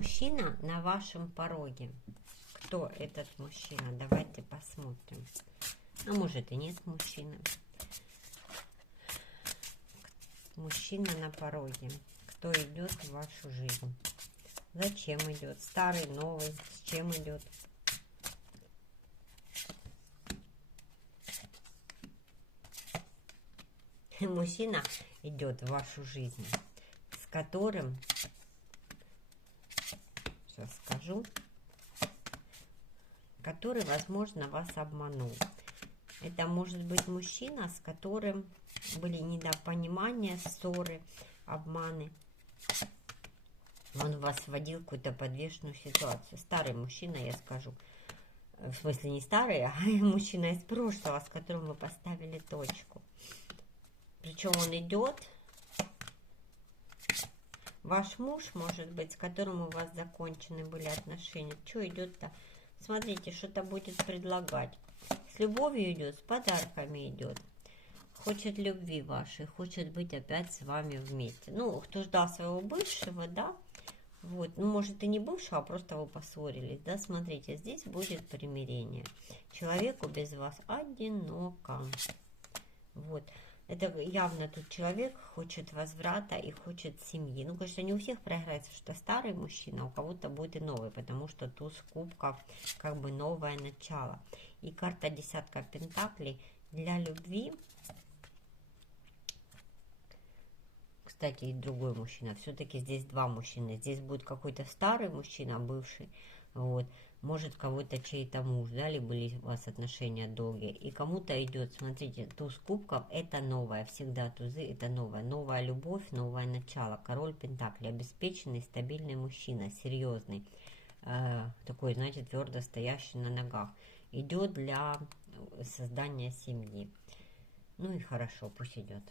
мужчина на вашем пороге. Кто этот мужчина? Давайте посмотрим. А может и нет мужчины. Мужчина на пороге. Кто идет в вашу жизнь? Зачем идет? Старый, новый? С чем идет? Мужчина идет в вашу жизнь, с которым, сейчас скажу, который, возможно, вас обманул. Это может быть мужчина, с которым были недопонимания, ссоры, обманы. Он вас вводил в какую-то подвешенную ситуацию. Старый мужчина, я скажу. В смысле не старый, а мужчина из прошлого, с которым вы поставили точку. Причем он идет. Ваш муж, может быть, с которым у вас закончены были отношения. Что идет-то? Смотрите, что-то будет предлагать. С любовью идет, с подарками идет. Хочет любви вашей, хочет быть опять с вами вместе. Ну, кто ждал своего бывшего, да? Вот, ну, может, и не бывшего, а просто вы поссорились, да? Смотрите, здесь будет примирение. Человеку без вас одиноко. Вот. Это явно тут человек хочет возврата и хочет семьи. Ну, конечно, не у всех проиграется, что старый мужчина, у кого-то будет и новый, потому что туз кубков, как бы новое начало. И карта десятка пентаклей для любви. Кстати, и другой мужчина. Все-таки здесь два мужчины. Здесь будет какой-то старый мужчина, бывший. Вот. Может, кого-то чей-то муж, да, или были у вас отношения долгие. И кому-то идет, смотрите, туз кубков, это новое. Всегда тузы, это новое. Новая любовь, новое начало. Король пентаклей. Обеспеченный, стабильный мужчина, серьезный. Такой, знаете, твердо стоящий на ногах. Идет для создания семьи. Ну и хорошо, пусть идет.